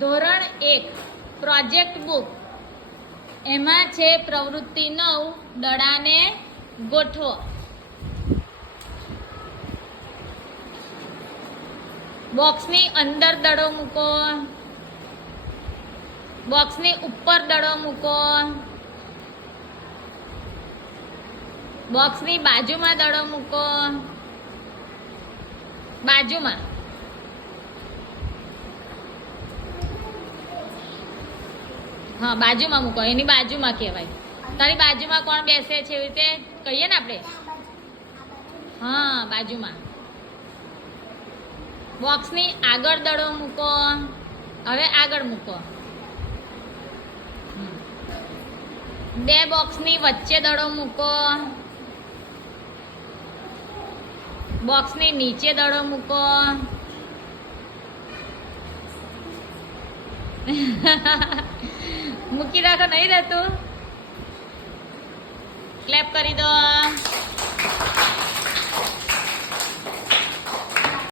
ધોરણ 1 project book એમાં છે પ્રવૃત્તિ 9 દડાને ગોઠવો. બોક્સની અંદર દડો મૂકો, બોક્સની ઉપર દડો મૂકો, બોક્સની બાજુમાં દડો મૂકો, બાજુમાં. હા, બાજુમાં મૂકો, એની બાજુમાં કહેવાય. તારી બાજુમાં કોણ બેસે છે એવી રીતે કહીએ ને આપણે. હા, બાજુમાં. બોક્સની આગળ દડો મૂકો. હવે આગળ મૂકો. બે બોક્સની વચ્ચે દડો મૂકો, બોક્સની નીચે દડો મૂકો. મૂકી રાખો, નહીં રહેતું. ક્લેપ કરી દો.